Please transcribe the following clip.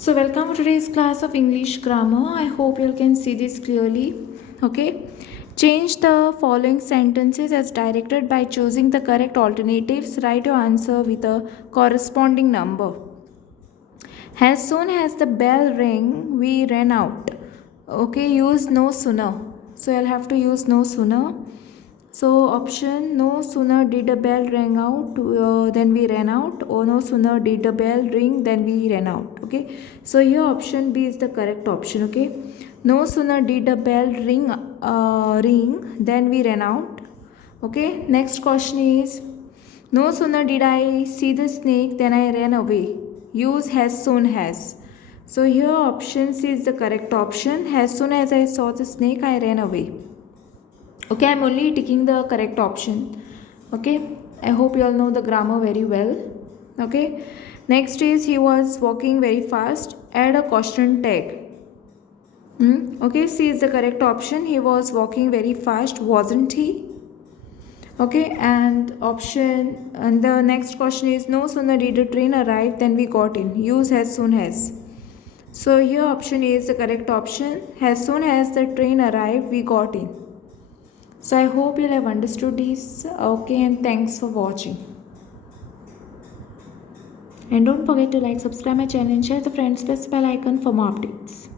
So welcome to today's class of English grammar. I hope you can see this clearly. Okay. Change the following sentences as directed by choosing the correct alternatives. Write your answer with a corresponding number. As soon as the bell rang, we ran out. Okay, use no sooner. So I'll have to use no sooner. So option, no sooner did the bell ring out, then we ran out, or no sooner did the bell ring, then we ran out. Okay, so here option B is the correct option. Okay, no sooner did the bell ring, then we ran out. Okay, next question is, no sooner did I see the snake, then I ran away. Use as soon as. So here option C is the correct option. As soon as I saw the snake, I ran away. Okay, I'm only taking the correct option. Okay, I hope you all know the grammar very well. Okay, next is he was walking very fast. Add a caution tag. Okay, C is the correct option. He was walking very fast, wasn't he? Okay, and the next question is, no sooner did the train arrive than we got in. Use as soon as. So here option A is the correct option. As soon as the train arrived, we got in. So I hope you'll have understood this. Okay, and thanks for watching. And don't forget to like, subscribe my channel and share the friends, press bell icon for more updates.